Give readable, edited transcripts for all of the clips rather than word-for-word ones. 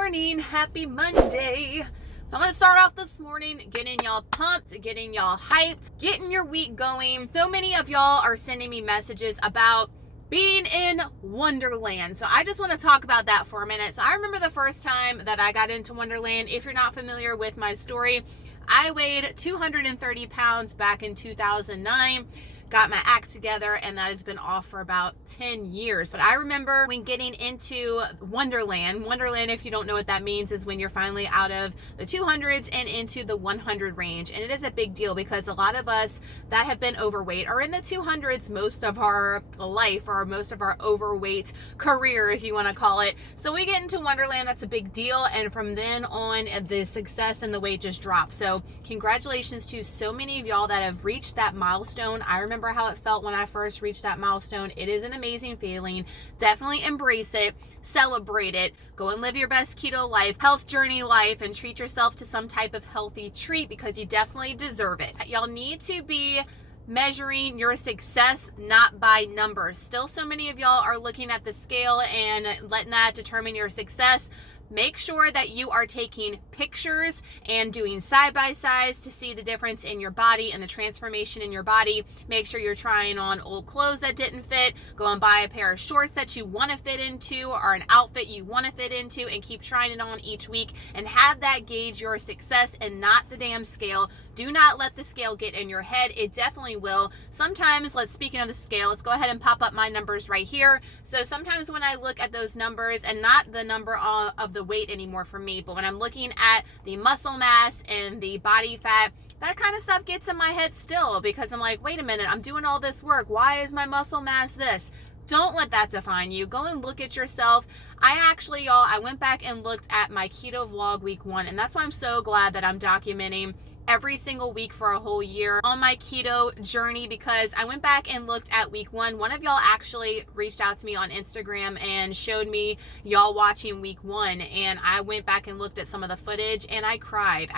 morning. Happy Monday. So I'm going to start off this morning getting y'all pumped, getting y'all hyped, getting your week going. So many of y'all are sending me messages about being in Wonderland. So I just want to talk about that for a minute. So I remember the first time that I got into Wonderland. If you're not familiar with my story, I weighed 230 pounds back in 2009. Got my act together, and that has been off for about 10 years. But I remember when getting into Wonderland, if you don't know what that means, is when you're finally out of the 200s and into the 100 range. And it is a big deal because a lot of us that have been overweight are in the 200s most of our life, or most of our overweight career, if you want to call it. So we get into Wonderland, that's a big deal. And from then on, the success and the weight just dropped. So congratulations to so many of y'all that have reached that milestone. I remember how it felt when I first reached that milestone. It is an amazing feeling. Definitely embrace it, celebrate it, go and live your best keto life, health journey life, and treat yourself to some type of healthy treat because you definitely deserve it. Y'all need to be measuring your success not by numbers. Still, so many of y'all are looking at the scale and letting that determine your success. Make sure that you are taking pictures and doing side-by-sides to see the difference in your body and the transformation in your body. Make sure you're trying on old clothes that didn't fit. Go and buy a pair of shorts that you want to fit into, or an outfit you want to fit into, and keep trying it on each week and have that gauge your success and not the damn scale. Do not let the scale get in your head. It definitely will. Sometimes, speaking of the scale, let's go ahead and pop up my numbers right here. So sometimes when I look at those numbers, and not the number of the weight anymore for me, but when I'm looking at the muscle mass and the body fat, that kind of stuff gets in my head still, because I'm like, wait a minute, I'm doing all this work. Why is my muscle mass this? Don't let that define you. Go and look at yourself. I went back and looked at my keto vlog week 1, and that's why I'm so glad that I'm documenting every single week for a whole year on my keto journey, because I went back and looked at week 1. One of y'all actually reached out to me on Instagram and showed me y'all watching week 1, and I went back and looked at some of the footage, and I cried,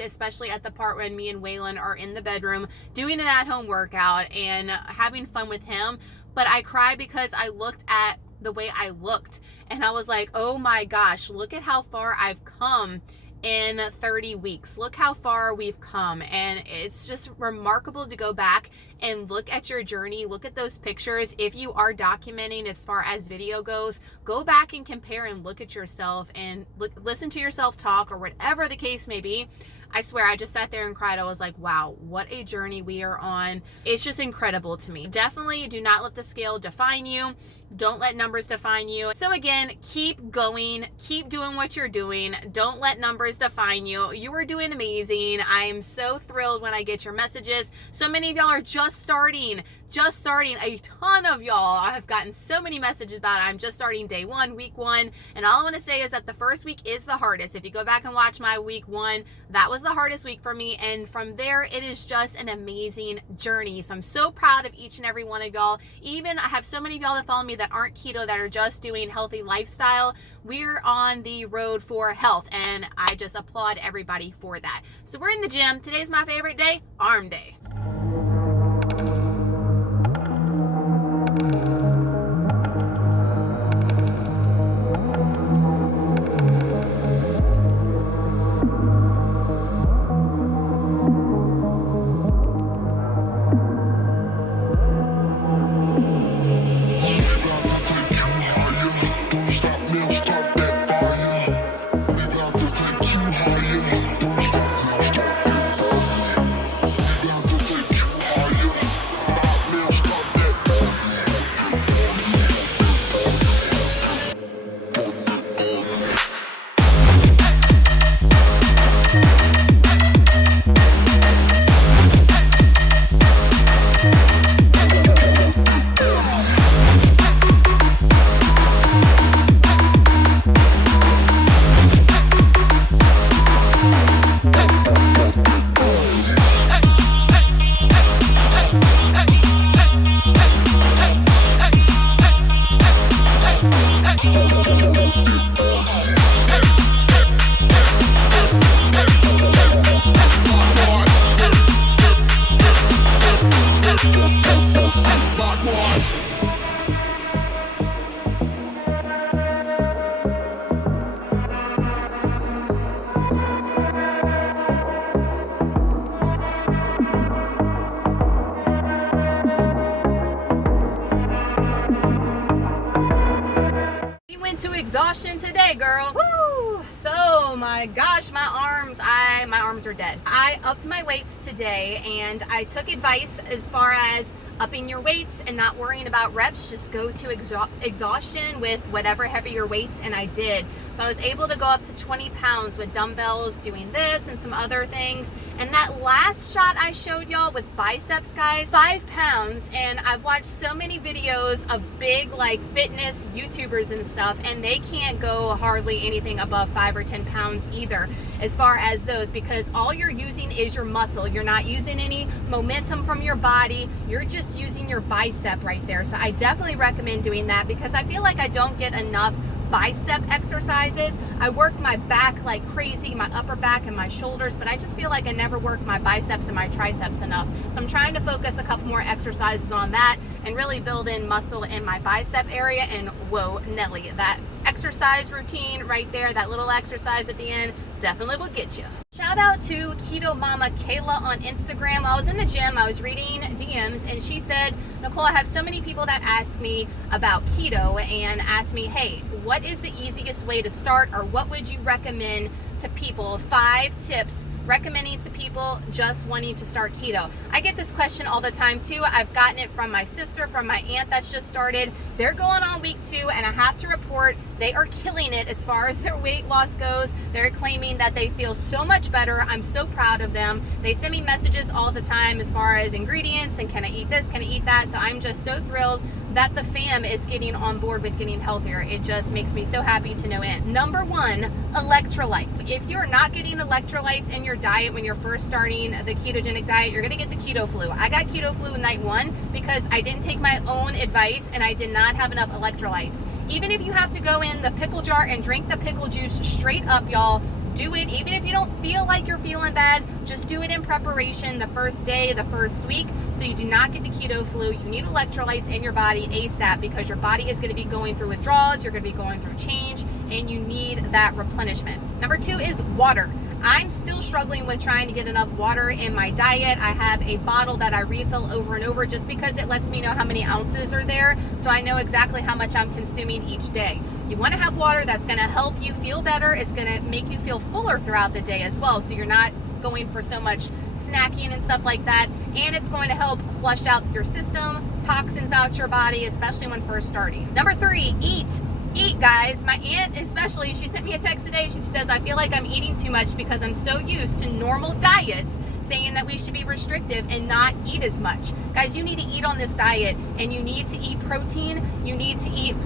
especially at the part when me and Waylon are in the bedroom doing an at-home workout and having fun with him. But I cried because I looked at the way I looked, and I was like, oh my gosh, look at how far I've come in 30 weeks. Look how far we've come. And it's just remarkable to go back and look at your journey, look at those pictures. If you are documenting as far as video goes, go back and compare and look at yourself and listen to yourself talk, or whatever the case may be. I swear, I just sat there and cried. I was like, wow, what a journey we are on. It's just incredible to me. Definitely do not let the scale define you. Don't let numbers define you. So again, keep going. Keep doing what you're doing. Don't let numbers define you. You are doing amazing. I am so thrilled when I get your messages. So many of y'all are just starting. A ton of y'all. I have gotten so many messages about it. I'm just starting day 1, week 1. And all I want to say is that the first week is the hardest. If you go back and watch my week 1, that was the hardest week for me. And from there, it is just an amazing journey. So I'm so proud of each and every one of y'all. Even I have so many of y'all that follow me that aren't keto, that are just doing healthy lifestyle. We're on the road for health, and I just applaud everybody for that. So we're in the gym. Today's my favorite day, arm day. exhaustion today, girl. Woo! So my gosh, my arms are dead. I upped my weights today, and I took advice as far as upping your weights and not worrying about reps. Just go to exhaustion with whatever heavier weights, and I did. So I was able to go up to 20 pounds with dumbbells, doing this and some other things. And that last shot I showed y'all with biceps, guys, 5 pounds. And I've watched so many videos of big like fitness YouTubers and stuff, and they can't go hardly anything above 5 or 10 pounds either as far as those, because all you're using is your muscle. You're not using any momentum from your body. You're just using your bicep right there. So I definitely recommend doing that, because I feel like I don't get enough bicep exercises. I work my back like crazy, my upper back and my shoulders, but I just feel like I never work my biceps and my triceps enough. So I'm trying to focus a couple more exercises on that and really build in muscle in my bicep area. And whoa, Nelly, that exercise routine right there, that little exercise at the end, definitely will get you. Shout out to Keto Mama Kayla on Instagram. I was in the gym, I was reading DMs, and she said, Nicole, I have so many people that ask me about keto and ask me, hey, what is the easiest way to start, or what would you recommend to people? 5 tips recommending to people just wanting to start keto. I get this question all the time too. I've gotten it from my sister, from my aunt that's just started. They're going on week 2, and I have to report they are killing it as far as their weight loss goes. They're claiming that they feel so much better. I'm so proud of them. They send me messages all the time as far as ingredients and can I eat this, can I eat that? So I'm just so thrilled that the fam is getting on board with getting healthier. It just makes me so happy to no end. Number 1, electrolytes. If you're not getting electrolytes in your diet when you're first starting the ketogenic diet, you're gonna get the keto flu. I got keto flu night 1 because I didn't take my own advice and I did not have enough electrolytes. Even if you have to go in the pickle jar and drink the pickle juice straight up, y'all, do it. Even if you don't feel like you're feeling bad, just do it in preparation the first day, the first week, so you do not get the keto flu. You need electrolytes in your body ASAP, because your body is going to be going through withdrawals, you're going to be going through change, and you need that replenishment. Number 2 is water. I'm still struggling with trying to get enough water in my diet. I have a bottle that I refill over and over just because it lets me know how many ounces are there, so I know exactly how much I'm consuming each day. You want to have water that's going to help you feel better. It's going to make you feel fuller throughout the day as well, so you're not going for so much snacking and stuff like that, and it's going to help flush out your system, toxins out your body, especially when first starting. Number 3, eat, guys. My aunt especially, she sent me a text today. She says, I feel like I'm eating too much because I'm so used to normal diets saying that we should be restrictive and not eat as much. Guys, you need to eat on this diet, and you need to eat protein, you need to eat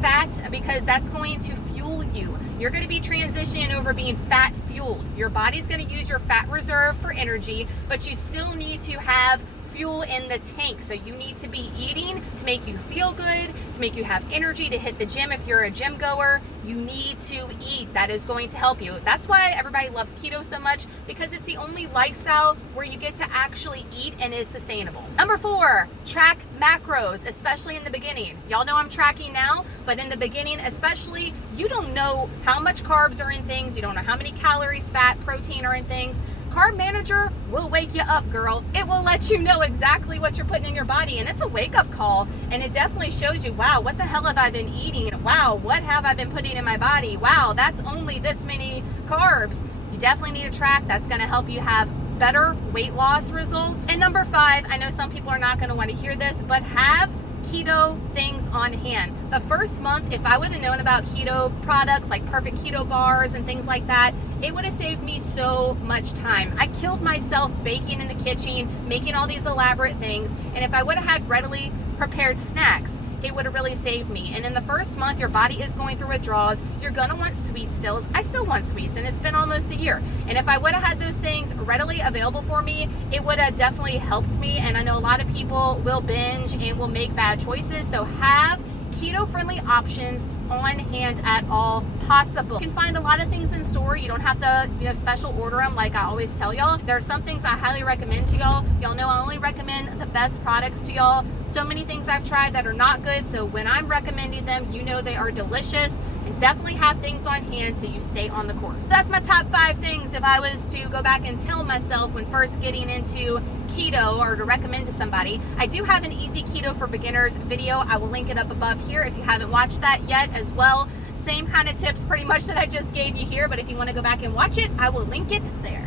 fat, because that's going to fuel you. You're going to be transitioning over being fat fueled. Your body's going to use your fat reserve for energy, but you still need to have fuel in the tank. So you need to be eating to make you feel good, to make you have energy to hit the gym. If you're a gym goer, you need to eat. That is going to help you. That's why everybody loves keto so much, because it's the only lifestyle where you get to actually eat and is sustainable. Number 4, track macros, especially in the beginning. Y'all know I'm tracking now, but in the beginning especially, you don't know how much carbs are in things. You don't know how many calories, fat, protein are in things. Carb Manager will wake you up, girl. It will let you know exactly what you're putting in your body, and it's a wake-up call, and it definitely shows you, wow, what the hell have I been eating? Wow, what have I been putting in my body? Wow, that's only this many carbs. You definitely need a track. That's going to help you have better weight loss results. And number 5, I know some people are not going to want to hear this, but have keto things on hand. The first month, if I would have known about keto products like perfect keto bars and things like that, it would have saved me so much time. I killed myself baking in the kitchen, making all these elaborate things, and if I would have had readily prepared snacks, it would have really saved me. And in the first month, your body is going through withdrawals. You're gonna want sweets still. I still want sweets, and it's been almost a year. And if I would have had those things readily available for me, it would have definitely helped me. And I know a lot of people will binge and will make bad choices. So have keto-friendly options on hand at all possible. You can find a lot of things in store. You don't have to, special order them like I always tell y'all. There are some things I highly recommend to y'all. Y'all know I only recommend the best products to y'all. So many things I've tried that are not good, so when I'm recommending them, you know they are delicious. And definitely have things on hand so you stay on the course. So that's my top 5 things if I was to go back and tell myself when first getting into keto, or to recommend to somebody. I do have an easy keto for beginners video. I will link it up above here if you haven't watched that yet as well. Same kind of tips pretty much that I just gave you here, but if you want to go back and watch it, I will link it there.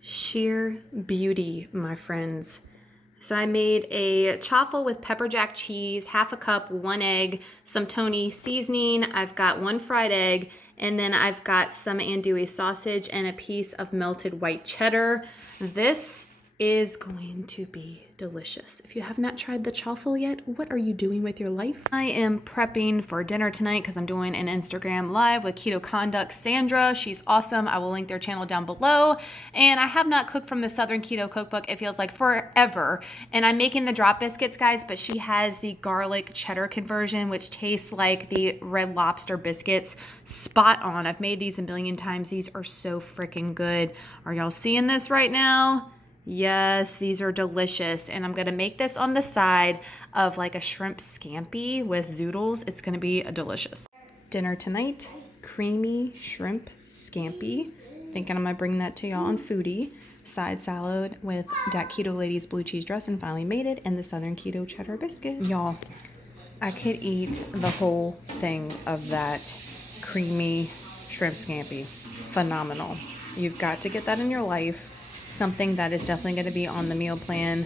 Sheer beauty, my friends. So I made a chaffle with pepper jack cheese, half a cup, 1 egg, some Tony seasoning. I've got 1 fried egg, and then I've got some andouille sausage and a piece of melted white cheddar. This is going to be delicious. If you have not tried the chaffle yet, what are you doing with your life? I am prepping for dinner tonight because I'm doing an Instagram live with Ketokonduct Sandra. She's awesome. I will link their channel down below. And I have not cooked from the Southern Keto Cookbook. It feels like forever. And I'm making the drop biscuits, guys, but she has the garlic cheddar conversion, which tastes like the Red Lobster biscuits. Spot on. I've made these a million times. These are so freaking good. Are y'all seeing this right now? Yes, these are delicious. And I'm gonna make this on the side of like a shrimp scampi with zoodles. It's gonna be delicious. Dinner tonight, creamy shrimp scampi. Thinking I'm gonna bring that to y'all on Foodie. Side salad with that Keto Lady's blue cheese dressing, finally made it, and the Southern Keto cheddar biscuit. Y'all, I could eat the whole thing of that creamy shrimp scampi. Phenomenal. You've got to get that in your life. Something that is definitely going to be on the meal plan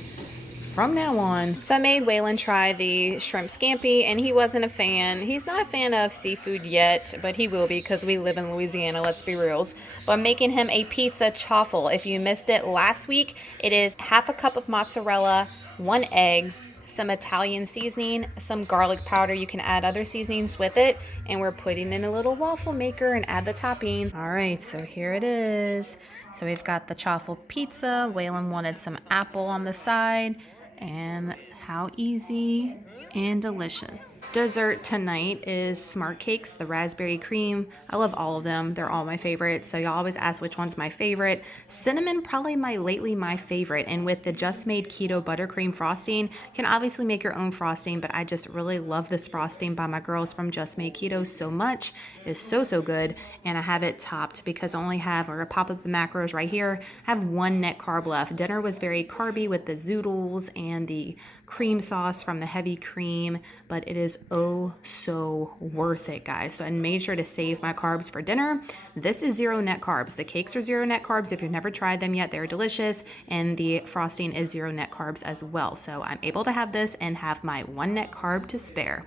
from now on. So I made Waylon try the shrimp scampi, and he wasn't a fan. He's not a fan of seafood yet, but he will be because we live in Louisiana, let's be reals. But I'm making him a pizza chaffle. If you missed it last week, it is half a cup of mozzarella, 1 egg, some Italian seasoning, some garlic powder. You can add other seasonings with it, and we're putting in a little waffle maker and add the toppings. All right, so here it is. So we've got the chaffle pizza. Waylon wanted some apple on the side, and how easy and delicious. Dessert tonight is Smart Cakes, the raspberry cream. I love all of them. They're all my favorites. So y'all always ask which one's my favorite. Cinnamon, probably my favorite. And with the Just Made Keto Buttercream frosting, you can obviously make your own frosting, but I just really love this frosting by my girls from Just Made Keto so much. It's so, so good. And I have it topped because I only have, or a pop of the macros right here, I have 1 net carb left. Dinner was very carby with the zoodles and the cream sauce from the heavy cream, but it is oh so worth it, guys. So I made sure to save my carbs for dinner. This is 0 net carbs. The cakes are 0 net carbs. If you've never tried them yet, they're delicious, and the frosting is 0 net carbs as well. So I'm able to have this and have my 1 net carb to spare.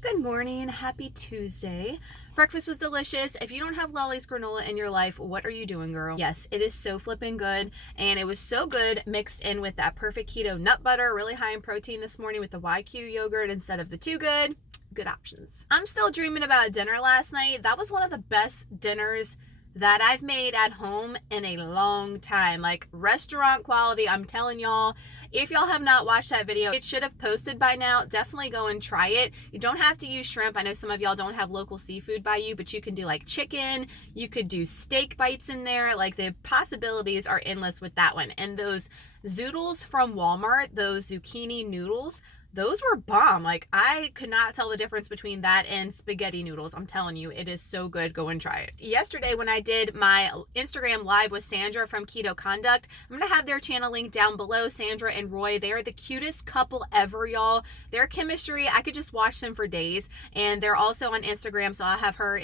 Good morning, happy Tuesday. Breakfast was delicious. If you don't have Lolli's granola in your life, what are you doing, girl? Yes, it is so flipping good, and it was so good mixed in with that perfect keto nut butter, really high in protein this morning with the YQ yogurt instead of the Too Good. Good options. I'm still dreaming about dinner last night. That was one of the best dinners that I've made at home in a long time. Like restaurant quality, I'm telling y'all. If y'all have not watched that video, it should have posted by now. Definitely go and try it. You don't have to use shrimp. I know some of y'all don't have local seafood by you, but you can do like chicken. You could do steak bites in there. Like the possibilities are endless with that one. And those zoodles from Walmart, those zucchini noodles, those were bomb. Like I could not tell the difference between that and spaghetti noodles. I'm telling you, it is so good. Go and try it. Yesterday when I did my Instagram live with Sandra from Ketokonduct, I'm gonna have their channel linked down below. Sandra and Roy, they are the cutest couple ever, y'all. Their chemistry, I could just watch them for days. And they're also on Instagram, so I'll have their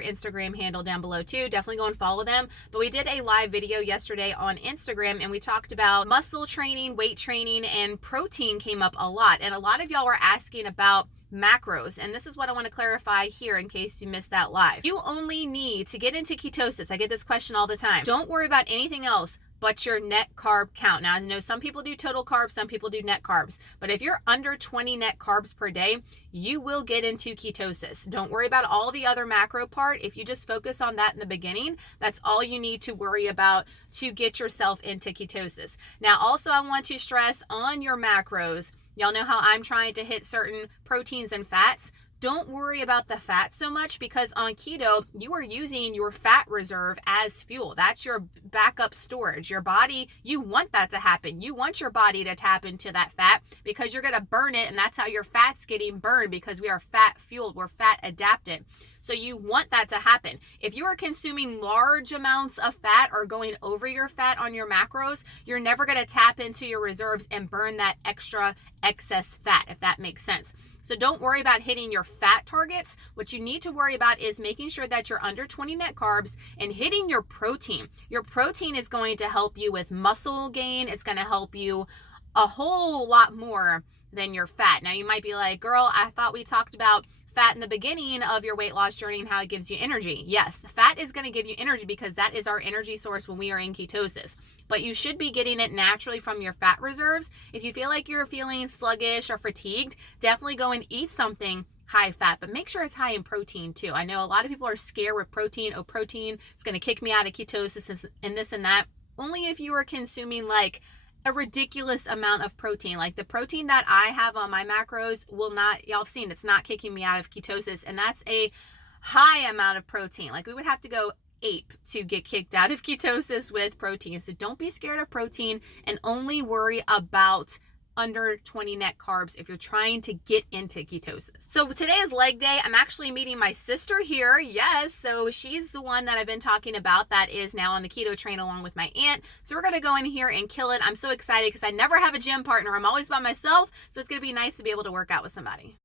Instagram handle down below too. Definitely go and follow them. But we did a live video yesterday on Instagram, and we talked about muscle training, weight training, and protein came up a lot. And a lot of y'all were asking about macros, and this is what I want to clarify here in case you missed that live. You only need to get into ketosis. I get this question all the time. Don't worry about anything else but your net carb count. Now, I know some people do total carbs, some people do net carbs, but if you're under 20 net carbs per day, you will get into ketosis. Don't worry about all the other macro part. If you just focus on that in the beginning, that's all you need to worry about to get yourself into ketosis. Now, also I want to stress on your macros. Y'all know how I'm trying to hit certain proteins and fats. Don't worry about the fat so much, because on keto, you are using your fat reserve as fuel. That's your backup storage. Your body, you want that to happen. You want your body to tap into that fat because you're going to burn it, and that's how your fat's getting burned, because we are fat fueled. We're fat adapted. So you want that to happen. If you are consuming large amounts of fat or going over your fat on your macros, you're never going to tap into your reserves and burn that extra excess fat, if that makes sense. So don't worry about hitting your fat targets. What you need to worry about is making sure that you're under 20 net carbs and hitting your protein. Your protein is going to help you with muscle gain. It's going to help you a whole lot more than your fat. Now you might be like, girl, I thought we talked about fat in the beginning of your weight loss journey and how it gives you energy. Yes, fat is going to give you energy because that is our energy source when we are in ketosis. But you should be getting it naturally from your fat reserves. If you feel like you're feeling sluggish or fatigued, definitely go and eat something high fat, but make sure it's high in protein too. I know a lot of people are scared with protein. Oh, protein is going to kick me out of ketosis and this and that. Only if you are consuming like a ridiculous amount of protein. Like the protein that I have on my macros will not, y'all have seen, it's not kicking me out of ketosis, and that's a high amount of protein. Like we would have to go ape to get kicked out of ketosis with protein. So don't be scared of protein and only worry about under 20 net carbs if you're trying to get into ketosis. So today is leg day. I'm actually meeting my sister here. Yes, so she's the one that I've been talking about that is now on the keto train along with my aunt. So we're gonna go in here and kill it. I'm so excited because I never have a gym partner. I'm always by myself, so it's gonna be nice to be able to work out with somebody.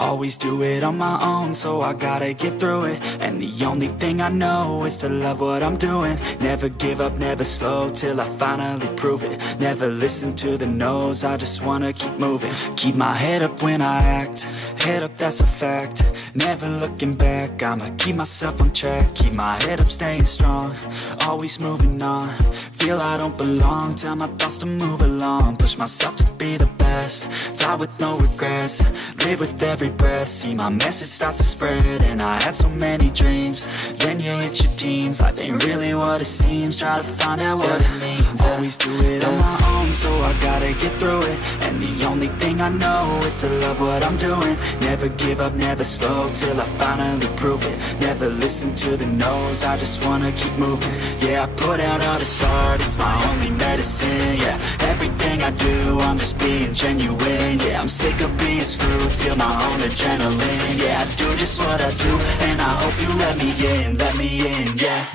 Always do it on my own, so I gotta get through it. And the only thing I know is to love what I'm doing. Never give up, never slow, till I finally prove it. Never listen to the no's, I just wanna keep moving. Keep my head up when I act, head up, that's a fact. Never looking back, I'ma keep myself on track. Keep my head up, staying strong, always moving on. Feel I don't belong, tell my thoughts to move along. Push myself to be the best, die with no regrets. Live with every breath, see my message start to spread. And I had so many dreams, then you hit your teens. Life ain't really what it seems, try to find out what it means. Always do it on my own, so I gotta get through it. And the only thing I know is to love what I'm doing. Never give up, never slow, till I finally prove it. Never listen to the no's, I just wanna keep moving. Yeah, I put out all this art, it's my only medicine. Yeah, everything I do, I'm just being genuine. Yeah, I'm sick of being screwed, feel my own adrenaline. Yeah, I do just what I do, and I hope you let me in, yeah.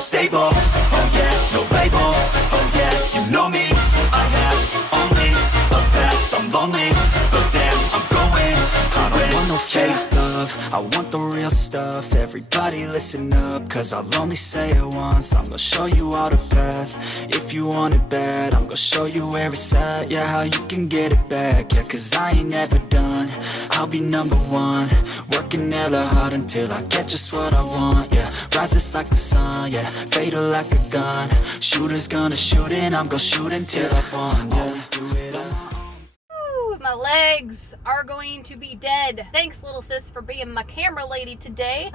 Stable, oh yeah, no label, oh yeah, you know me. I have only a path, I'm lonely, but damn, I'm going to I don't want no fake love, I want the real stuff. Everybody listen up, cause I'll only say it once. I'm gonna show you all the path, if you want it bad. I'm gonna show you where it's at, yeah, how you can get it back. Yeah, cause I ain't never done, I'll be number one. Working hella hard until I get just what I want, yeah. Rises like the sun, yeah, fatal like a gun. Shooter's gonna shoot and I'm gonna shoot until I won, yeah. Always do it on my own. Ooh, my legs are going to be dead. Thanks, little sis, for being my camera lady today.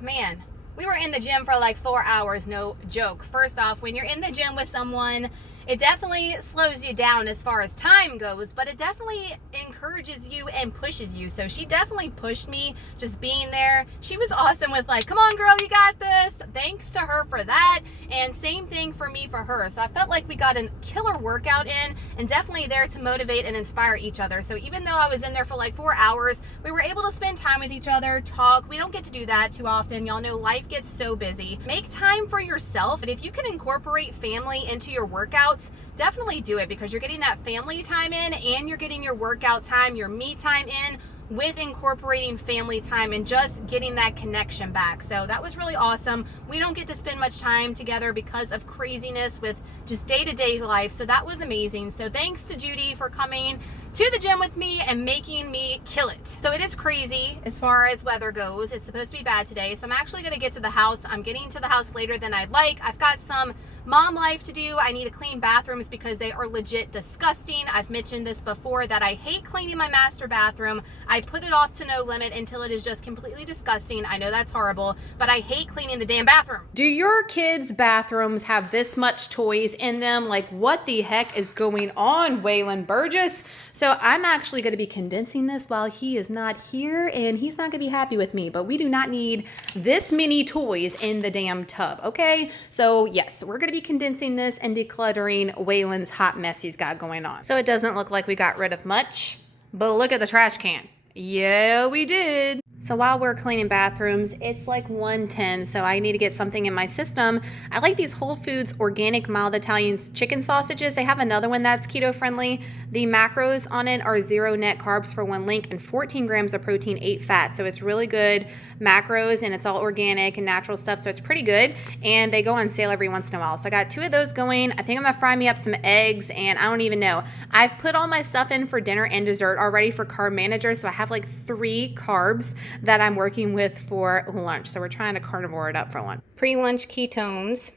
Man, we were in the gym for like 4 hours, no joke. First off, when you're in the gym with someone, it definitely slows you down as far as time goes, but it definitely encourages you and pushes you. So she definitely pushed me just being there. She was awesome with like, come on girl, you got this. Thanks to her for that. And same thing for me for her. So I felt like we got a killer workout in and definitely there to motivate and inspire each other. So even though I was in there for like 4 hours, we were able to spend time with each other, talk. We don't get to do that too often. Y'all know life gets so busy. Make time for yourself. And if you can incorporate family into your workouts, definitely do it, because you're getting that family time in and you're getting your workout time, your me time in, with incorporating family time and just getting that connection back. So that was really awesome. We don't get to spend much time together because of craziness with just day-to-day life. So that was amazing. So thanks to Judy for coming to the gym with me and making me kill it. So it is crazy as far as weather goes. It's supposed to be bad today. So I'm actually gonna get to the house. I'm getting to the house later than I'd like. I've got some mom life to do. I need to clean bathrooms because they are legit disgusting. I've mentioned this before that I hate cleaning my master bathroom. I put it off to no limit until it is just completely disgusting. I know that's horrible, but I hate cleaning the damn bathroom. Do your kids' bathrooms have this much toys in them? Like, what the heck is going on, Waylon Burgess? So I'm actually going to be condensing this while he is not here, and he's not going to be happy with me, but we do not need this many toys in the damn tub, okay? So yes, we're going to be condensing this and decluttering Waylon's hot mess he's got going on. So it doesn't look like we got rid of much, but look at the trash can. Yeah, we did. So while we're cleaning bathrooms, it's like 1:10, so I need to get something in my system. I like these Whole Foods organic mild Italian chicken sausages. They have another one that's keto friendly. The macros on it are 0 net carbs for 1 link and 14 grams of protein, 8 fat. So it's really good macros, and it's all organic and natural stuff, so it's pretty good. And they go on sale every once in a while. So I got 2 of those going. I think I'm gonna fry me up some eggs, and I don't even know. I've put all my stuff in for dinner and dessert already for Carb Manager, so I have like 3 carbs that I'm working with for lunch. So we're trying to carnivore it up for lunch. Pre-lunch ketones,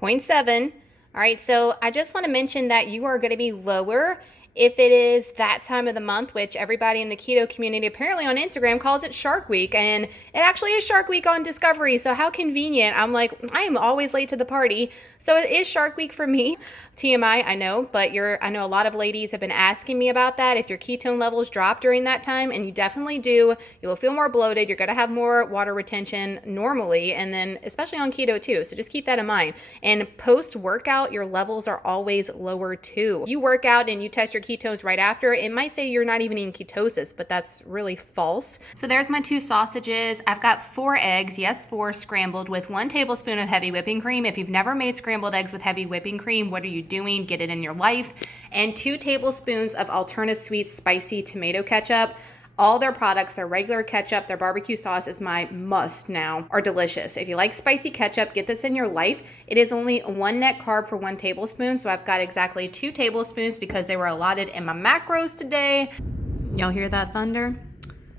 0.7. All right, so I just want to mention that you are going to be lower if it is that time of the month, which everybody in the keto community apparently on Instagram calls it Shark Week, and it actually is Shark Week on Discovery, so how convenient. I'm like, I am always late to the party, so it is Shark Week for me. TMI, I know, but I know a lot of ladies have been asking me about that. If your ketone levels drop during that time, and you definitely do, you will feel more bloated, you're going to have more water retention normally, and then especially on keto too, so just keep that in mind. And post-workout, your levels are always lower too. You work out and you test your ketones right after, it might say you're not even in ketosis, but that's really false. So there's my 2 sausages. I've got 4 eggs, yes, 4 scrambled with 1 tablespoon of heavy whipping cream. If you've never made scrambled eggs with heavy whipping cream, what are you doing? Get it in your life. And 2 tablespoons of Alterna Sweet spicy tomato ketchup. All their products, their regular ketchup, their barbecue sauce is my must now, are delicious. If you like spicy ketchup, get this in your life. It is only 1 net carb for 1 tablespoon, so I've got exactly 2 tablespoons because they were allotted in my macros today. Y'all hear that thunder?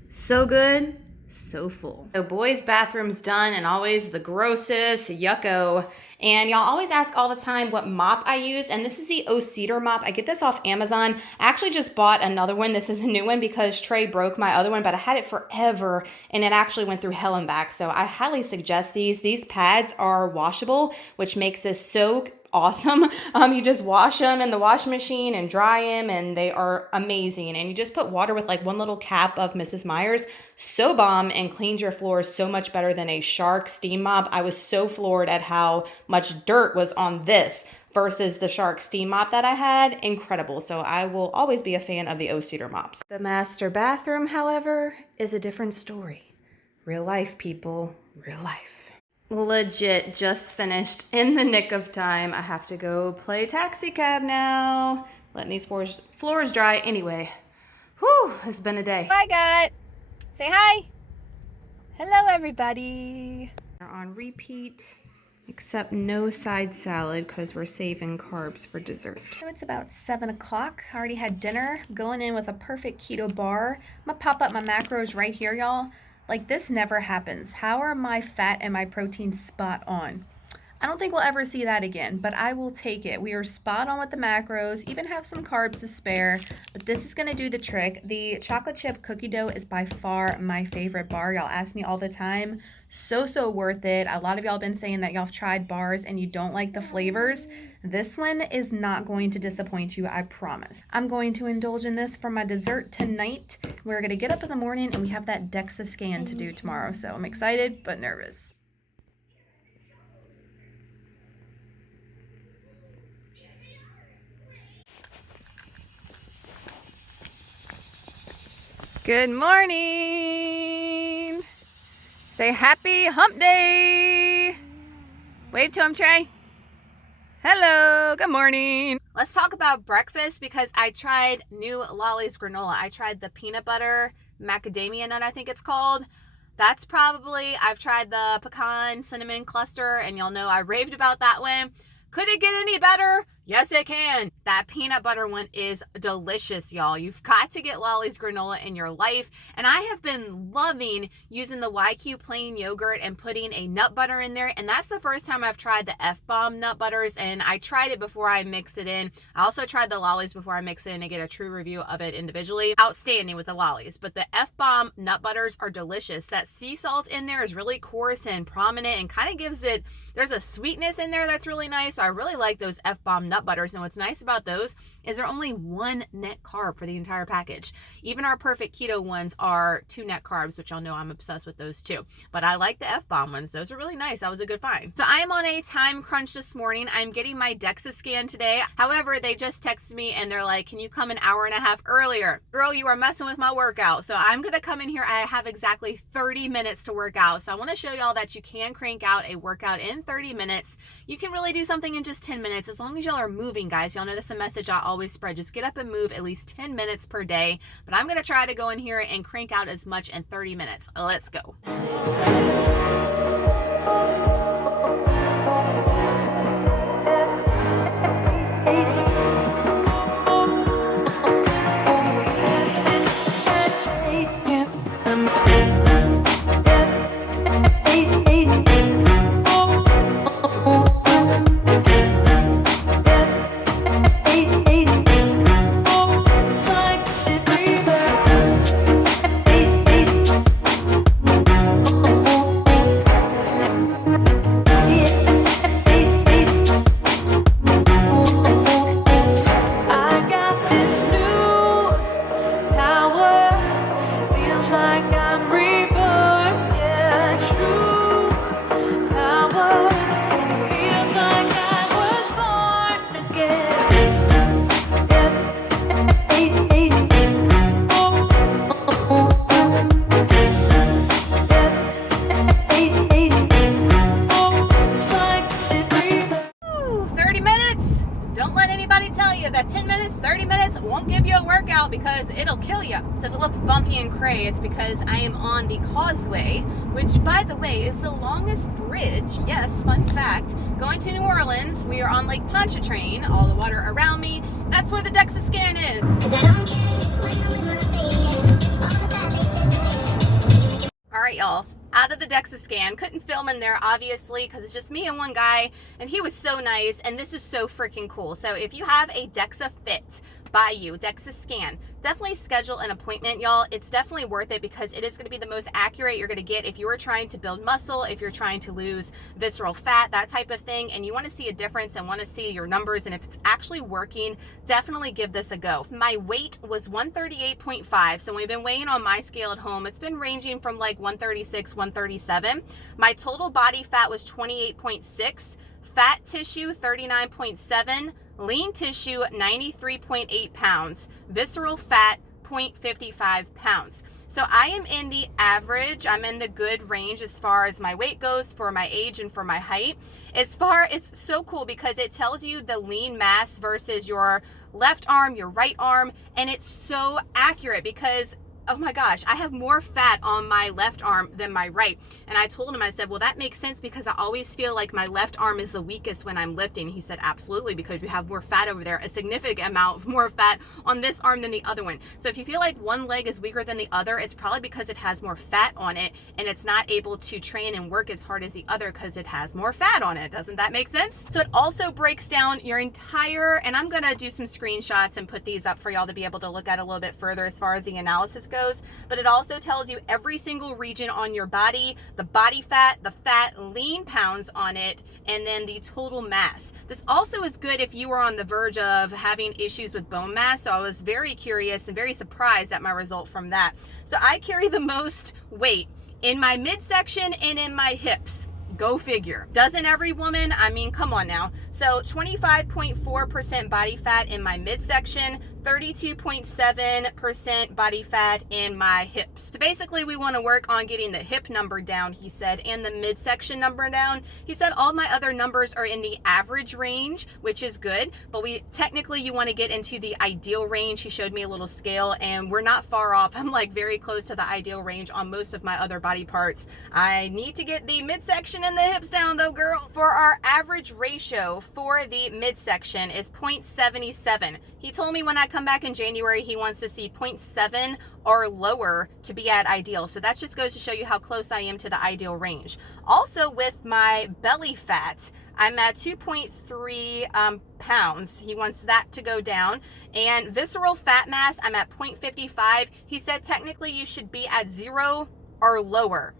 So good, so full. So boys' bathroom's done, and always the grossest, yucko. And y'all always ask all the time what mop I use, and this is the O-Cedar Mop. I get this off Amazon. I actually just bought another one. This is a new one because Trey broke my other one, but I had it forever, and it actually went through hell and back. So I highly suggest these. These pads are washable, which makes this so awesome. You just wash them in the washing machine and dry them, and they are amazing. And you just put water with like 1 little cap of Mrs. Meyer's. So bomb, and cleans your floors so much better than a Shark steam mop. I was so floored at how much dirt was on this versus the Shark steam mop that I had. Incredible. So I will always be a fan of the O-Cedar mops. The master bathroom, however, is a different story. Real life, people. Real life. Legit just finished in the nick of time. I have to go play taxi cab now. Letting these floors dry anyway. Whew, it's been a day. I got. Say hi. Hello, everybody. We're on repeat, except no side salad because we're saving carbs for dessert. So it's about 7 o'clock. I already had dinner. Going in with a perfect keto bar. I'm gonna pop up my macros right here, y'all. Like, this never happens. How are my fat and my protein spot on? I don't think we'll ever see that again, but I will take it. We are spot on with the macros, even have some carbs to spare, but this is gonna do the trick. The chocolate chip cookie dough is by far my favorite bar. Y'all ask me all the time. So worth it. A lot of y'all have been saying that y'all have tried bars and you don't like the flavors. This one is not going to disappoint you, I promise. I'm going to indulge in this for my dessert tonight. We're gonna get up in the morning and we have that DEXA scan to do tomorrow, so I'm excited but nervous. Good morning. Say happy hump day. Wave to him, Trey. Hello, good morning. Let's talk about breakfast because I tried new Lolli's granola. I tried the peanut butter macadamia nut, I think it's called. I've tried the pecan cinnamon cluster, and y'all know I raved about that one. Could it get any better? Yes, it can. That peanut butter one is delicious, y'all. You've got to get Lolli's granola in your life. And I have been loving using the YQ plain yogurt and putting a nut butter in there. And that's the first time I've tried the FBOMB nut butters. And I tried it before I mixed it in. I also tried the Lolli's before I mixed it in to get a true review of it individually. Outstanding with the Lolli's. But the FBOMB nut butters are delicious. That sea salt in there is really coarse and prominent and kind of gives it, there's a sweetness in there that's really nice. So I really like those FBOMB nut butters. And what's nice about those is they're only 1 net carb for the entire package. Even our perfect keto ones are 2 net carbs, which y'all know I'm obsessed with those too. But I like the FBOMB ones. Those are really nice. That was a good find. So I am on a time crunch this morning. I'm getting my DEXA scan today. However, they just texted me and they're like, can you come an hour and a half earlier? Girl, you are messing with my workout. So I'm going to come in here. I have exactly 30 minutes to work out. So I want to show y'all that you can crank out a workout in 30 minutes. You can really do something in just 10 minutes as long as y'all are moving, guys. Y'all know that's a message I always spread. Just get up and move at least 10 minutes per day. But I'm going to try to go in here and crank out as much in 30 minutes. Let's go. Because it'll kill you. So if it looks bumpy and cray, it's because I am on the causeway, which by the way is the longest bridge. Yes, fun fact, going to New Orleans, we are on Lake Pontchartrain, all the water around me. That's where the DEXA scan is. All right, y'all. Out of the DEXA scan, couldn't film in there obviously because it's just me and one guy, and he was so nice, and this is so freaking cool. So if you have a Dexafit by you, DEXA scan, definitely schedule an appointment, y'all. It's definitely worth it because it is going to be the most accurate you're going to get if you are trying to build muscle, if you're trying to lose visceral fat, that type of thing, and you want to see a difference and want to see your numbers, and if it's actually working, definitely give this a go. My weight was 138.5, so we've been weighing on my scale at home. It's been ranging from like 136, 137. My total body fat was 28.6, fat tissue 39.7, lean tissue 93.8 pounds, visceral fat 0.55 pounds. So I am in the average, I'm in the good range as far as my weight goes for my age and for my height. It's so cool because it tells you the lean mass versus your left arm, your right arm, and it's so accurate because oh my gosh, I have more fat on my left arm than my right. And I told him, I said, well, that makes sense because I always feel like my left arm is the weakest when I'm lifting. He said, absolutely, because you have more fat over there, a significant amount of more fat on this arm than the other one. So if you feel like one leg is weaker than the other, it's probably because it has more fat on it and it's not able to train and work as hard as the other because it has more fat on it. Doesn't that make sense? So it also breaks down your entire, and I'm going to do some screenshots and put these up for y'all to be able to look at a little bit further as far as the analysis goes. But it also tells you every single region on your body, the body fat, the fat, lean pounds on it, and then the total mass. This also is good if you are on the verge of having issues with bone mass. So I was very curious and very surprised at my result from that. So I carry the most weight in my midsection and in my hips. Go figure. Doesn't every woman? I mean, come on now. So 25.4% body fat in my midsection, 32.7% body fat in my hips. So basically we want to work on getting the hip number down, he said, and the midsection number down. He said all my other numbers are in the average range, which is good, but you want to get into the ideal range. He showed me a little scale and we're not far off. I'm like very close to the ideal range on most of my other body parts. I need to get the midsection and the hips down though, girl. For our average ratio for the midsection is 0.77. He told me when I come back in January, he wants to see 0.7 or lower to be at ideal. So that just goes to show you how close I am to the ideal range. Also with my belly fat, I'm at 2.3 pounds. He wants that to go down. And visceral fat mass, I'm at 0.55. He said technically you should be at 0 or lower.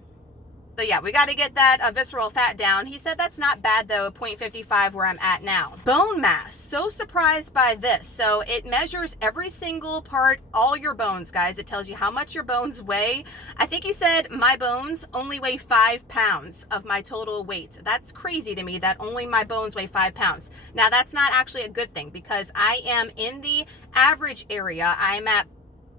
So yeah, we got to get that visceral fat down. He said that's not bad though, 0.55 where I'm at now. Bone mass, so surprised by this. So it measures every single part, all your bones, guys. It tells you how much your bones weigh. I think he said my bones only weigh 5 pounds of my total weight. That's crazy to me that only my bones weigh 5 pounds. Now that's not actually a good thing because I am in the average area. I'm at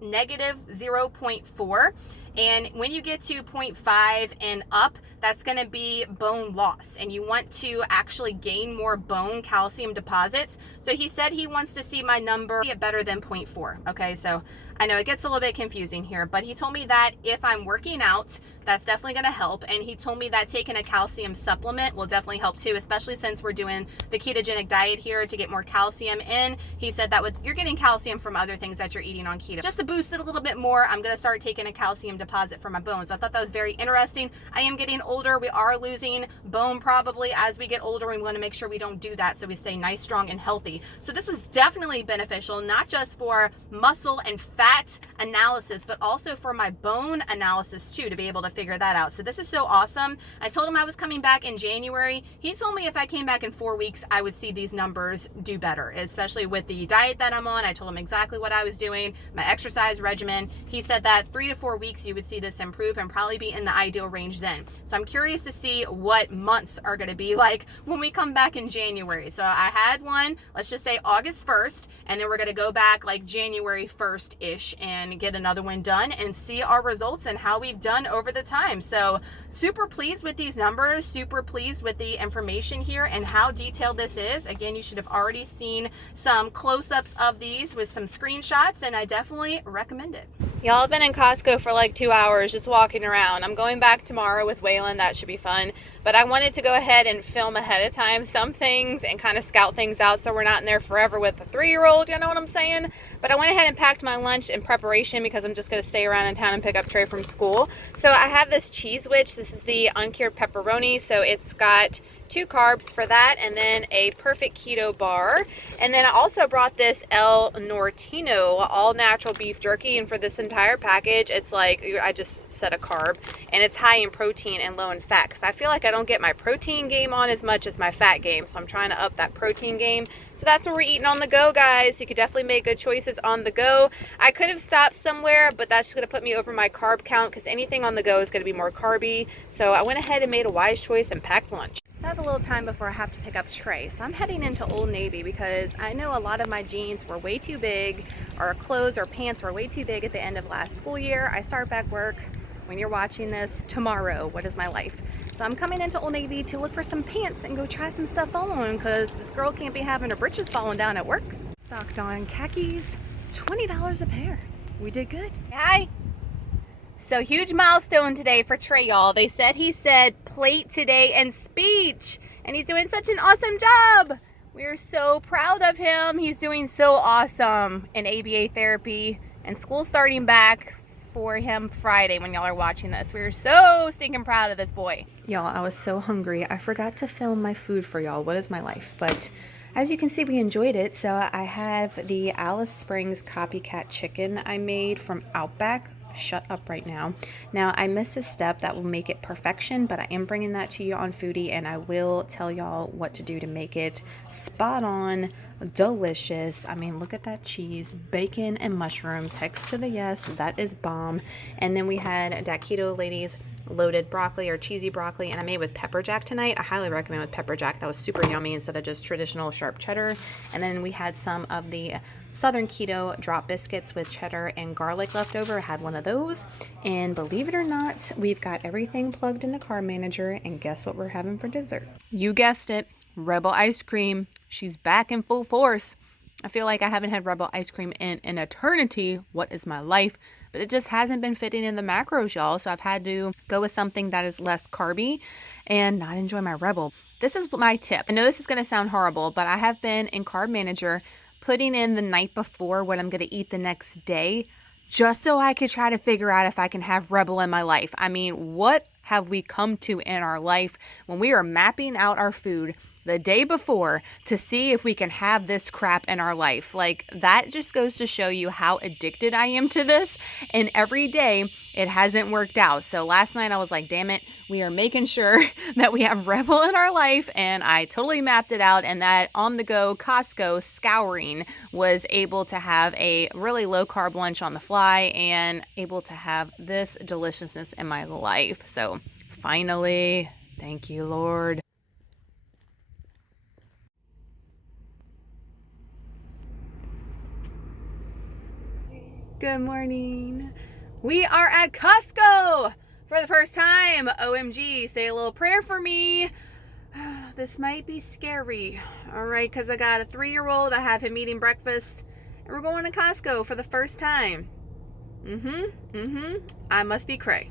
negative 0.4. And when you get to 0.5 and up, that's going to be bone loss. And you want to actually gain more bone calcium deposits. So he said he wants to see my number better than 0.4. Okay, so I know it gets a little bit confusing here, but he told me that if I'm working out, that's definitely going to help. And he told me that taking a calcium supplement will definitely help too, especially since we're doing the ketogenic diet here to get more calcium in. He said that you're getting calcium from other things that you're eating on keto. Just to boost it a little bit more, I'm going to start taking a calcium deposit for my bones. I thought that was very interesting. I am getting older. We are losing bone probably as we get older. We want to make sure we don't do that so we stay nice, strong, and healthy. So this was definitely beneficial, not just for muscle and fat analysis, but also for my bone analysis too, to be able to figure that out. So this is so awesome. I told him I was coming back in January. He told me if I came back in 4 weeks, I would see these numbers do better, especially with the diet that I'm on. I told him exactly what I was doing, my exercise regimen. He said that 3 to 4 weeks, you would see this improve and probably be in the ideal range then. So I'm curious to see what months are going to be like when we come back in January. So I had one, let's just say August 1st, and then we're going to go back like January 1st-ish and get another one done and see our results and how we've done over the time. So super pleased with these numbers, super pleased with the information here and how detailed this is. Again, you should have already seen some close-ups of these with some screenshots, and I definitely recommend it. Y'all have been in Costco for like 2 hours just walking around. I'm going back tomorrow with Waylon. That should be fun. But I wanted to go ahead and film ahead of time some things and kind of scout things out so we're not in there forever with a 3-year-old, you know what I'm saying? But I went ahead and packed my lunch in preparation because I'm just going to stay around in town and pick up Trey from school. So I have this cheese witch. This is the uncured pepperoni. So it's got 2 carbs for that, and then a perfect keto bar. And then I also brought this El Nortino all natural beef jerky, and for this entire package it's like, I just said a carb, and it's high in protein and low in fat because I feel like I don't get my protein game on as much as my fat game, so I'm trying to up that protein game. So that's what we're eating on the go, guys. You could definitely make good choices on the go. I could have stopped somewhere, but that's going to put me over my carb count because anything on the go is going to be more carby. So I went ahead and made a wise choice and packed lunch. So I have a little time before I have to pick up Trey. So I'm heading into Old Navy because I know a lot of my jeans were way too big, or clothes or pants were way too big at the end of last school year. I start back work, when you're watching this, tomorrow. What is my life? So I'm coming into Old Navy to look for some pants and go try some stuff on because this girl can't be having her britches falling down at work. Stocked on khakis, $20 a pair. We did good. Hi. So huge milestone today for Trey, y'all. They said he said plate today and speech, and he's doing such an awesome job. We are so proud of him. He's doing so awesome in ABA therapy, and school starting back for him Friday when y'all are watching this. We're so stinking proud of this boy. Y'all, I was so hungry. I forgot to film my food for y'all. What is my life? But as you can see, we enjoyed it. So I have the Alice Springs copycat chicken I made from Outback. Shut up right now. Now I missed a step that will make it perfection, but I am bringing that to you on Foodie, and I will tell y'all what to do to make it spot on, delicious. I mean, look at that cheese, bacon and mushrooms, hex to the yes, that is bomb. And then we had that Keto Ladies loaded broccoli or cheesy broccoli, and I made with pepper jack tonight. I highly recommend with pepper jack. That was super yummy instead of just traditional sharp cheddar. And then we had some of the Southern Keto drop biscuits with cheddar and garlic left over. I had one of those, and believe it or not, we've got everything plugged in the Carb Manager, and guess what we're having for dessert? You guessed it, Rebel ice cream. She's back in full force. I feel like I haven't had Rebel ice cream in an eternity. What is my life? but it just hasn't been fitting in the macros, y'all. So I've had to go with something that is less carby and not enjoy my Rebel. This is my tip. I know this is going to sound horrible, but I have been in Carb Manager putting in the night before what I'm going to eat the next day, just so I could try to figure out if I can have Rebel in my life. I mean, what have we come to in our life when we are mapping out our food the day before to see if we can have this crap in our life? Like, that just goes to show you how addicted I am to this, and every day it hasn't worked out. So last night I was like, damn it, we are making sure that we have Rebel in our life, and I totally mapped it out, and that on-the-go Costco scouring was able to have a really low-carb lunch on the fly and able to have this deliciousness in my life. So finally, thank you, Lord. Good morning. We are at Costco for the first time. OMG, say a little prayer for me. This might be scary. All right, because I got a 3-year-old. I have him eating breakfast, and we're going to Costco for the first time. I must be cray.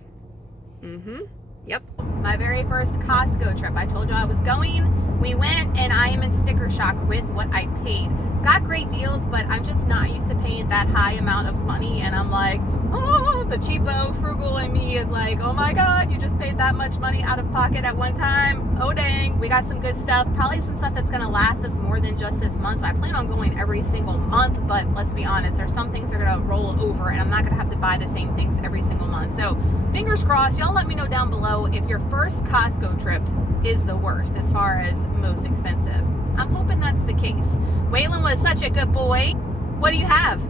Yep. My very first Costco trip. I told you I was going. We went, and I am in sticker shock with what I paid. Got great deals, but I'm just not used to paying that high amount of money, and I'm like, oh, the cheapo frugal in me is like, oh my god, you just paid that much money out of pocket at one time. Oh dang. We got some good stuff, probably some stuff that's gonna last us more than just this month, so I plan on going every single month. But let's be honest, there's some things that are gonna roll over, and I'm not gonna have to buy the same things every single month. So fingers crossed. Y'all let me know down below if your first Costco trip is the worst as far as most expensive. I'm hoping that's the case. Waylon was such a good boy. What do you have?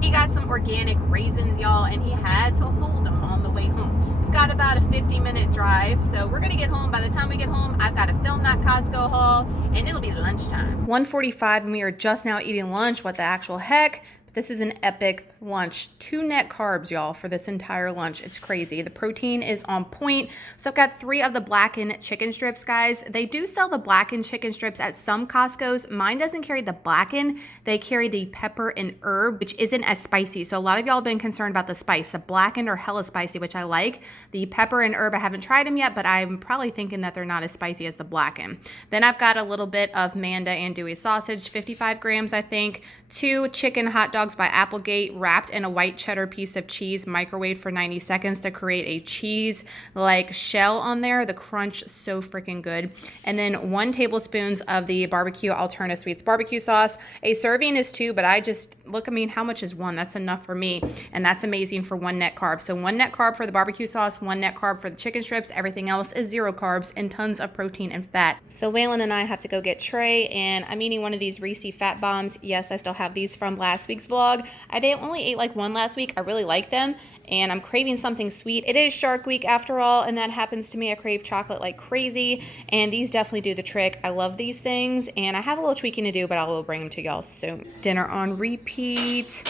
He got some organic raisins, y'all, and he had to hold them on the way home. We've got about a 50-minute drive, so we're gonna get home. By the time we get home, I've got to film that Costco haul, and it'll be lunchtime. 1:45, and we are just now eating lunch. What the actual heck? This is an epic lunch. 2 net carbs, y'all, for this entire lunch. It's crazy. The protein is on point. So I've got 3 of the blackened chicken strips, guys. They do sell the blackened chicken strips at some Costco's. Mine doesn't carry the blackened. They carry the pepper and herb, which isn't as spicy. So a lot of y'all have been concerned about the spice. The blackened are hella spicy, which I like. The pepper and herb, I haven't tried them yet, but I'm probably thinking that they're not as spicy as the blackened. Then I've got a little bit of Manda andouille sausage, 55 grams, I think. 2 chicken hot dogs by Applegate wrapped in a white cheddar piece of cheese, microwaved for 90 seconds to create a cheese like shell on there. The crunch, so freaking good. And then 1 tablespoon of the barbecue Alterna Sweets barbecue sauce. A serving is 2, but I just look, I mean, how much is 1? That's enough for me, and that's amazing for 1 net carb. So 1 net carb for the barbecue sauce, 1 net carb for the chicken strips. Everything else is 0 carbs and tons of protein and fat. So Waylon and I have to go get Trey, and I'm eating one of these Reese Fat Bombs. Yes, I still have these from last week's vlog. I only ate like 1 last week. I really like them, and I'm craving something sweet. It is Shark Week after all, and that happens to me. I crave chocolate like crazy, and these definitely do the trick. I love these things, and I have a little tweaking to do, but I will bring them to y'all soon. Dinner on repeat.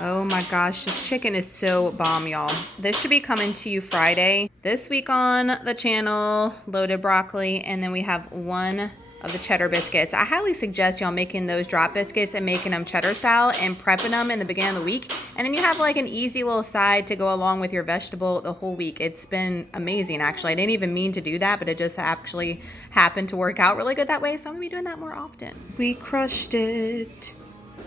Oh my gosh, this chicken is so bomb, y'all. This should be coming to you Friday. This week on the channel, loaded broccoli, and then we have 1 of the cheddar biscuits. I highly suggest y'all making those drop biscuits and making them cheddar style and prepping them in the beginning of the week. And then you have like an easy little side to go along with your vegetable the whole week. It's been amazing, actually. I didn't even mean to do that, but it just actually happened to work out really good that way. So I'm gonna be doing that more often. We crushed it.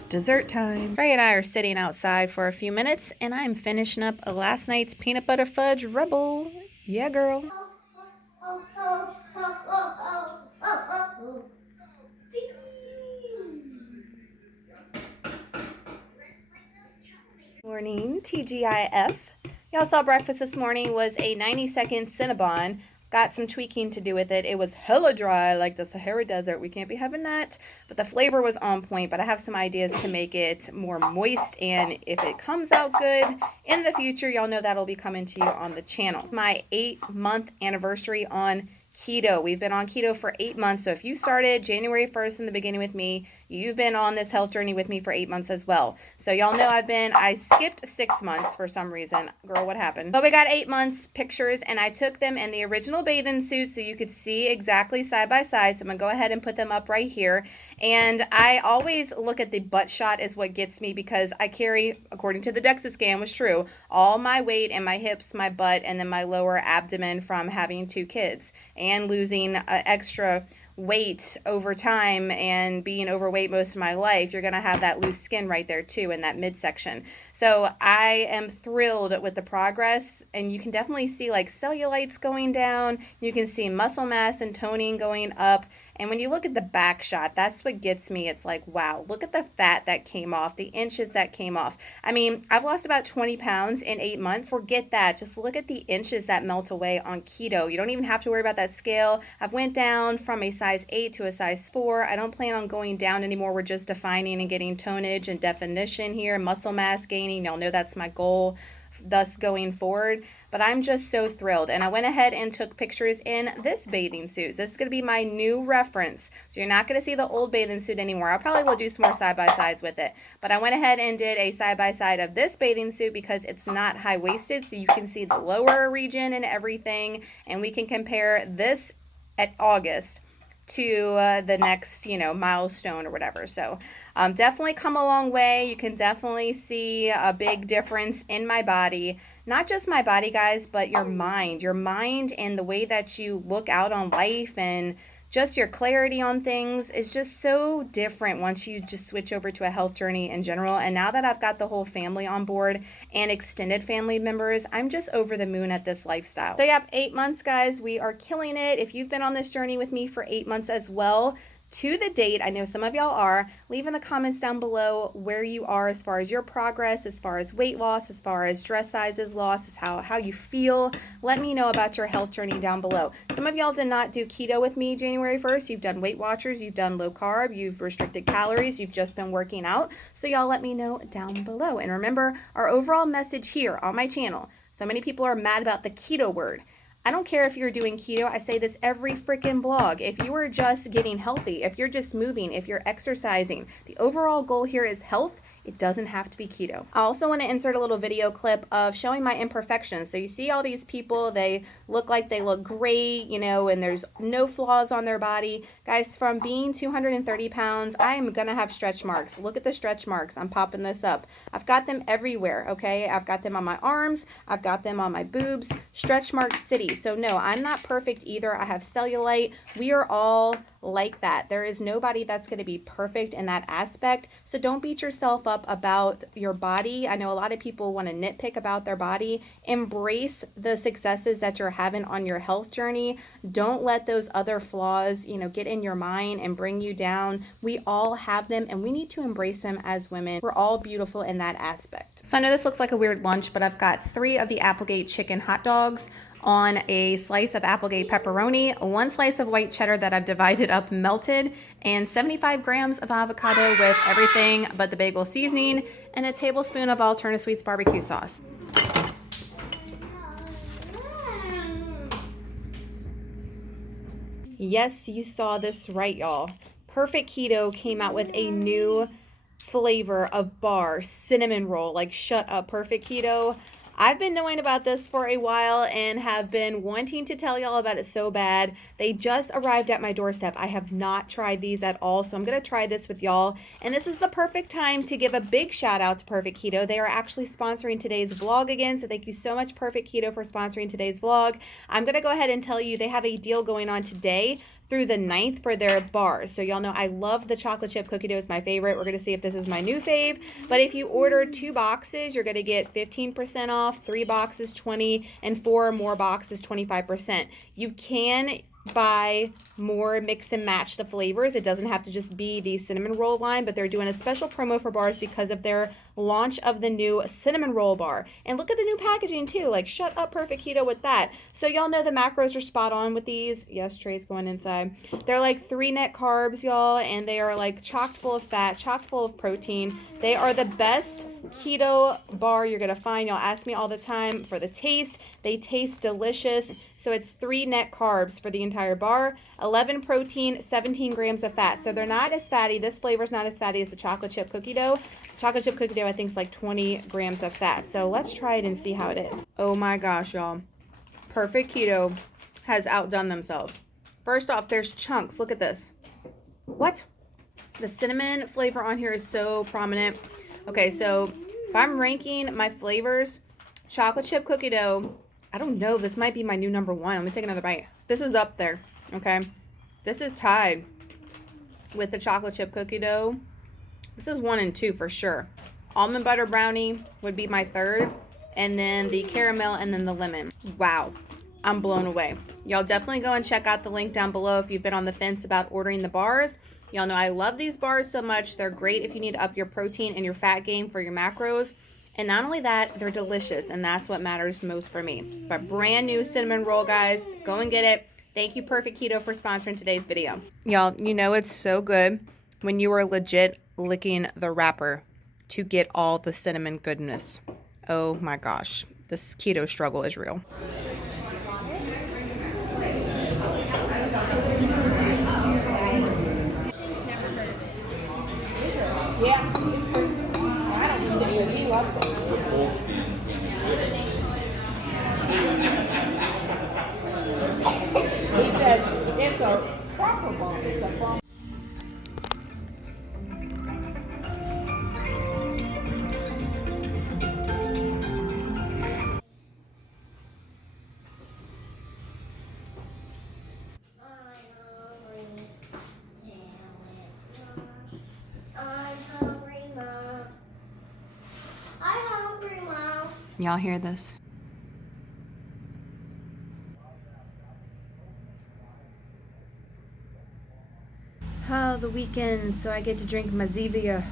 Dessert time. Trey and I are sitting outside for a few minutes, and I'm finishing up last night's peanut butter fudge Rebel. Yeah, girl. Morning, TGIF. Y'all saw breakfast this morning was a 90-second Cinnabon. Got some tweaking to do with it. It was hella dry like the Sahara Desert. We can't be having that. But the flavor was on point. But I have some ideas to make it more moist. And if it comes out good in the future, y'all know that'll be coming to you on the channel. My 8-month anniversary on keto. We've been on keto for 8 months. So if you started January 1st in the beginning with me, you've been on this health journey with me for 8 months as well. So y'all know I skipped 6 months for some reason. Girl, what happened? But we got 8 months pictures, and I took them in the original bathing suit so you could see exactly side by side. So I'm gonna go ahead and put them up right here. And I always look at the butt shot as what gets me, because I carry, according to the DEXA scan, was true, all my weight in my hips, my butt, and then my lower abdomen from having 2 kids and losing extra weight over time and being overweight most of my life. You're going to have that loose skin right there too in that midsection. So I am thrilled with the progress, and you can definitely see like cellulites going down. You can see muscle mass and toning going up. And when you look at the back shot, that's what gets me. It's like, wow, look at the fat that came off, the inches that came off. I mean, I've lost about 20 pounds in 8 months. Forget that. Just look at the inches that melt away on keto. You don't even have to worry about that scale. I've went down from a size 8 to a size 4. I don't plan on going down anymore. We're just defining and getting tonage and definition here, muscle mass gaining. Y'all know that's my goal, thus going forward. But I'm just so thrilled. And I went ahead and took pictures in this bathing suit. This is going to be my new reference. So you're not going to see the old bathing suit anymore. I probably will do some more side-by-sides with it. But I went ahead and did a side-by-side of this bathing suit because it's not high-waisted. So you can see the lower region and everything. And we can compare this at August to the next, milestone or whatever. So definitely come a long way. You can definitely see a big difference in my body. Not just my body, guys, but your mind and the way that you look out on life and just your clarity on things is just so different once you just switch over to a health journey in general. And now that I've got the whole family on board and extended family members, I'm just over the moon at this lifestyle. So yep, 8 months, guys. We are killing it. If you've been on this journey with me for 8 months as well, to the date, I know some of y'all are, leave in the comments down below where you are as far as your progress, as far as weight loss, as far as dress sizes loss, as how you feel. Let me know about your health journey down below. Some of y'all did not do keto with me January 1st. You've done Weight Watchers, you've done low carb, you've restricted calories, you've just been working out. So y'all let me know down below. And remember, our overall message here on my channel, so many people are mad about the keto word. I don't care if you're doing keto. I say this every freaking blog. If you are just getting healthy, if you're just moving, if you're exercising, the overall goal here is health. It doesn't have to be keto. I also want to insert a little video clip of showing my imperfections. So you see all these people, they look like they look great, and there's no flaws on their body. Guys, from being 230 pounds, I am going to have stretch marks. Look at the stretch marks. I'm popping this up. I've got them everywhere, okay? I've got them on my arms. I've got them on my boobs. Stretch mark city. So no, I'm not perfect either. I have cellulite. We are all like that. There is nobody that's going to be perfect in that aspect. So don't beat yourself up about your body. I know a lot of people want to nitpick about their body. Embrace the successes that you're having on your health journey. Don't let those other flaws, get in your mind and bring you down. We all have them, and we need to embrace them as women. We're all beautiful in that aspect. So I know this looks like a weird lunch, but I've got 3 of the Applegate chicken hot dogs on a slice of Applegate pepperoni, 1 slice of white cheddar that I've divided up melted, and 75 grams of avocado with everything but the bagel seasoning, and a tablespoon of Alterna Sweets barbecue sauce. Yes, you saw this right, y'all. Perfect Keto came out with a new flavor of bar cinnamon roll. Like, shut up, Perfect Keto. I've been knowing about this for a while and have been wanting to tell y'all about it so bad. They just arrived at my doorstep. I have not tried these at all, so I'm going to try this with y'all. And this is the perfect time to give a big shout out to Perfect Keto. They are actually sponsoring today's vlog again, so thank you so much, Perfect Keto, for sponsoring today's vlog. I'm going to go ahead and tell you they have a deal going on today through the 9th for their bars. So y'all know I love the chocolate chip cookie dough. Is my favorite. We're going to see if this is my new fave. But if you order 2 boxes, you're going to get 15% off, 3 boxes 20, and 4 more boxes 25%. You can buy more, mix and match the flavors. It doesn't have to just be the cinnamon roll line, but they're doing a special promo for bars because of their launch of the new cinnamon roll bar. And look at the new packaging too. Like, shut up, Perfect Keto, with that. So y'all know the macros are spot on with these. Yes, Trey's going inside. They're like 3 net carbs, y'all, and they are like chock full of fat, chock full of protein. They are the best keto bar you're gonna find. Y'all ask me all the time for the taste. They taste delicious. So it's 3 net carbs for the entire bar, 11 protein, 17 grams of fat. So they're not as fatty. This flavor is not as fatty as the chocolate chip cookie dough. Chocolate chip cookie dough, I think, is like 20 grams of fat. So let's try it and see how it is. Oh my gosh, y'all. Perfect Keto has outdone themselves. First off, there's chunks. Look at this. What? The cinnamon flavor on here is so prominent. Okay, so if I'm ranking my flavors, chocolate chip cookie dough, I don't know. This might be my new number 1. I'm going to take another bite. This is up there, okay? This is tied with the chocolate chip cookie dough. This is 1 and 2 for sure. Almond butter brownie would be my 3rd. And then the caramel and then the lemon. Wow. I'm blown away. Y'all definitely go and check out the link down below if you've been on the fence about ordering the bars. Y'all know I love these bars so much. They're great if you need to up your protein and your fat game for your macros. And not only that, they're delicious, and that's what matters most for me. But brand new cinnamon roll, guys. Go and get it. Thank you, Perfect Keto, for sponsoring today's video. Y'all, you know it's so good when you are legit licking the wrapper to get all the cinnamon goodness. Oh my gosh. This keto struggle is real. Yeah. I don't know any of you. He said it's a proper bone. It's a bone. Y'all hear this? Oh, the weekends, so I get to drink my Zevia.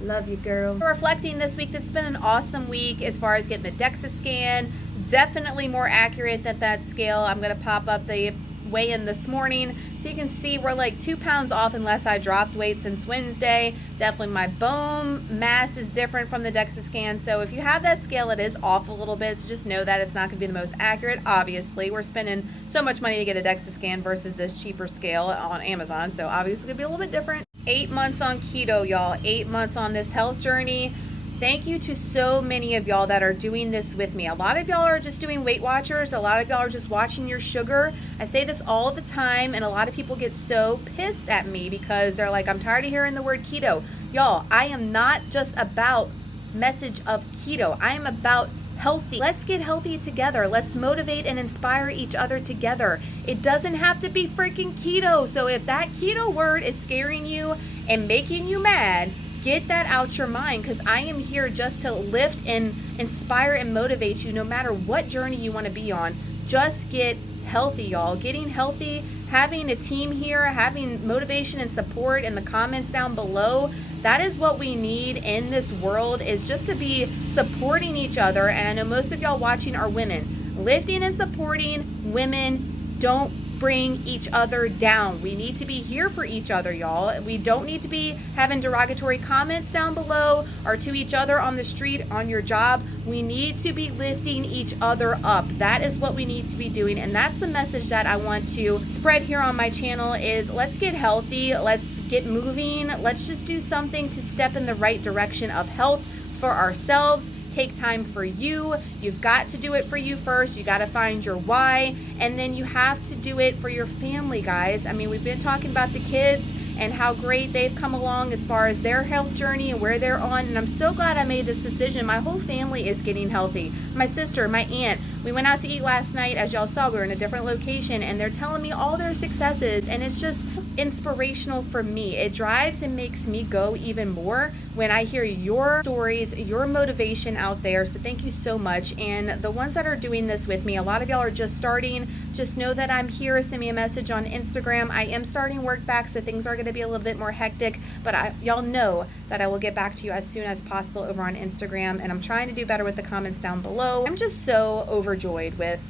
Love you, girl. Reflecting this week, this has been an awesome week as far as getting the DEXA scan. Definitely more accurate than that scale. I'm gonna pop up the weigh-in this morning so you can see we're like 2 pounds off unless I dropped weight since Wednesday. Definitely my bone mass is different from the DEXA scan, so if you have that scale, it is off a little bit, so just know that it's not going to be the most accurate. Obviously, we're spending so much money to get a DEXA scan versus this cheaper scale on Amazon, so obviously it's going to be a little bit different. 8 months on keto, y'all. 8 months on this health journey. Thank you to so many of y'all that are doing this with me. A lot of y'all are just doing Weight Watchers. A lot of y'all are just watching your sugar. I say this all the time, and a lot of people get so pissed at me because they're like, I'm tired of hearing the word keto. Y'all, I am not just about message of keto. I am about healthy. Let's get healthy together. Let's motivate and inspire each other together. It doesn't have to be freaking keto. So if that keto word is scaring you and making you mad, get that out your mind, because I am here just to lift and inspire and motivate you no matter what journey you want to be on. Just get healthy, y'all. Getting healthy, having a team here, having motivation and support in the comments down below. That is what we need in this world, is just to be supporting each other. And I know most of y'all watching are women. Lifting and supporting women. Don't bring each other down. We need to be here for each other, y'all. We don't need to be having derogatory comments down below or to each other on the street, on your job. We need to be lifting each other up. That is what we need to be doing, and that's the message that I want to spread here on my channel, is let's get healthy, let's get moving, let's just do something to step in the right direction of health for ourselves. Take time for you. You've got to do it for you first. You got to find your why, and then you have to do it for your family, guys. I mean, we've been talking about the kids and how great they've come along as far as their health journey and where they're on, and I'm so glad I made this decision. My whole family is getting healthy. My sister, my aunt, We went out to eat last night. As y'all saw, we were in a different location, and they're telling me all their successes, and it's just inspirational for me. It drives and makes me go even more when I hear your stories, your motivation out there. So thank you so much. And the ones that are doing this with me, a lot of y'all are just starting. Just know that I'm here. Send me a message on Instagram. I am starting work back, so things are going to be a little bit more hectic, but y'all know that I will get back to you as soon as possible over on Instagram, and I'm trying to do better with the comments down below. I'm just so overjoyed with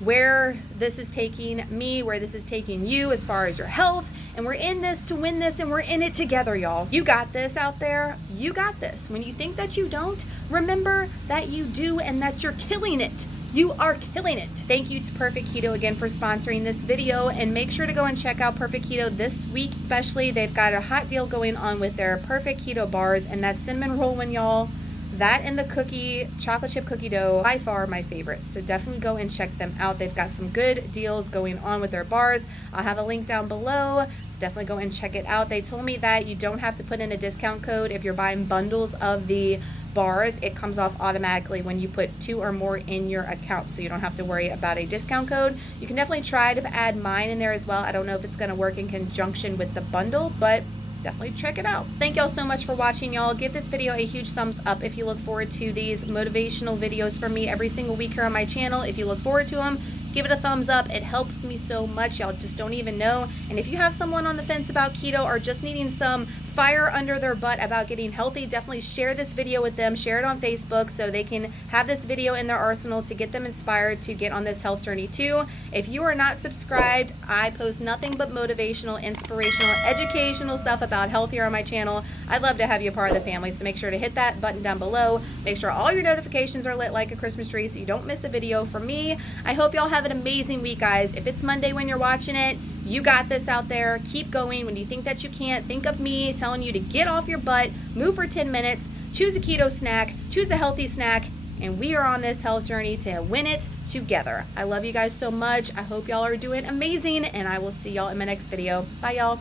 where this is taking me, where this is taking you as far as your health, and we're in this to win this, and we're in it together, y'all. You got this out there. You got this. When you think that you don't, remember that you do and that you're killing it. You are killing it. Thank you to Perfect Keto again for sponsoring this video, and make sure to go and check out Perfect Keto this week. Especially, they've got a hot deal going on with their Perfect Keto bars, and that cinnamon roll one, y'all. That and the chocolate chip cookie dough, by far my favorites. So definitely go and check them out. They've got some good deals going on with their bars. I'll have a link down below. So definitely go and check it out. They told me that you don't have to put in a discount code if you're buying bundles of the bars. It comes off automatically when you put 2 or more in your account, so you don't have to worry about a discount code. You can definitely try to add mine in there as well. I don't know if it's going to work in conjunction with the bundle, but definitely check it out. Thank y'all so much for watching, y'all. Give this video a huge thumbs up if you look forward to these motivational videos from me every single week here on my channel. If you look forward to them, give it a thumbs up. It helps me so much. Y'all just don't even know. And if you have someone on the fence about keto or just needing some fire under their butt about getting healthy, definitely share this video with them. Share it on Facebook so they can have this video in their arsenal to get them inspired to get on this health journey too. If you are not subscribed, I post nothing but motivational, inspirational, educational stuff about health here on my channel. I'd love to have you a part of the family, so make sure to hit that button down below. Make sure all your notifications are lit like a Christmas tree so you don't miss a video from me. I hope y'all have an amazing week, guys. If it's Monday when you're watching it, you got this out there. Keep going. When you think that you can't, think of me telling you to get off your butt, move for 10 minutes, choose a keto snack, choose a healthy snack, and we are on this health journey to win it together. I love you guys so much. I hope y'all are doing amazing, and I will see y'all in my next video. Bye, y'all.